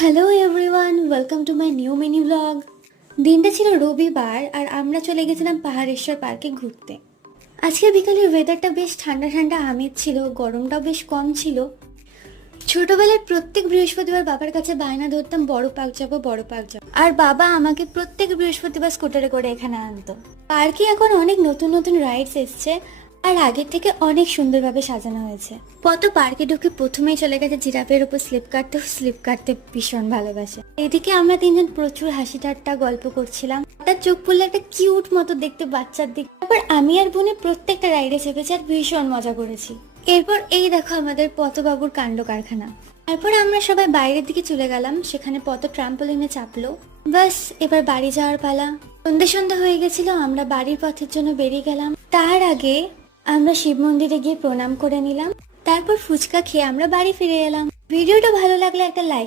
Hello everyone, welcome to my new mini blog. দিনটা ছিল রবিবার আর আমরা চলে গেছিলাম পাহাড়েশ্বর পার্কে ঘুরতে। আজকে বিকালের ওয়েদারটা বেশ ঠান্ডা ঠান্ডা আমেজ ছিল, গরমটাও বেশ কম ছিল। ছোটবেলায় প্রত্যেক বৃহস্পতিবার বাবার কাছে বায়না ধরতাম বড় পার্ক যাবো, বড় পার্ক যাবো, আর বাবা আমাকে প্রত্যেক বৃহস্পতিবার স্কুটারে করে এখানে আনতো। পার্কে এখন অনেক নতুন নতুন রাইডস এসছে আর আগের থেকে অনেক সুন্দরভাবে সাজানো হয়েছে। কত পার্কে ঢুকে প্রথমেই চলে গেছে জিরাফের উপর স্লিপ কাটতে ভীষণ ভালোবাসে। এদিকে আমরা তিনজন প্রচুর হাসি ঠাট্টা গল্প করছিলাম। হঠাৎ চোখ পড়লে একটা কিউট মতো দেখতে বাচ্চার দিক। তারপর আমি আর বোনে প্রত্যেকটা রাইডে চেপেছি আর ভীষণ মজা করেছি। এরপর এই দেখো আমাদের পতবাবুর কাণ্ড কারখানা। তারপর আমরা সবাই বাইরের দিকে চলে গেলাম, সেখানে পত ট্রাম্পোলিনে চাপলো। বাস এবার বাড়ি যাওয়ার পালা। সন্ধ্যা হয়ে গেছিল, আমরা বাড়ির পথের জন্য বেরিয়ে গেলাম। তার আগে আমরা শিব মন্দিরে গিয়ে প্রণাম করে নিলাম, তারপর ফুচকা খেয়ে আমরা বাড়ি ফিরে এলাম। ভিডিওটা ভালো লাগলে একটা লাইক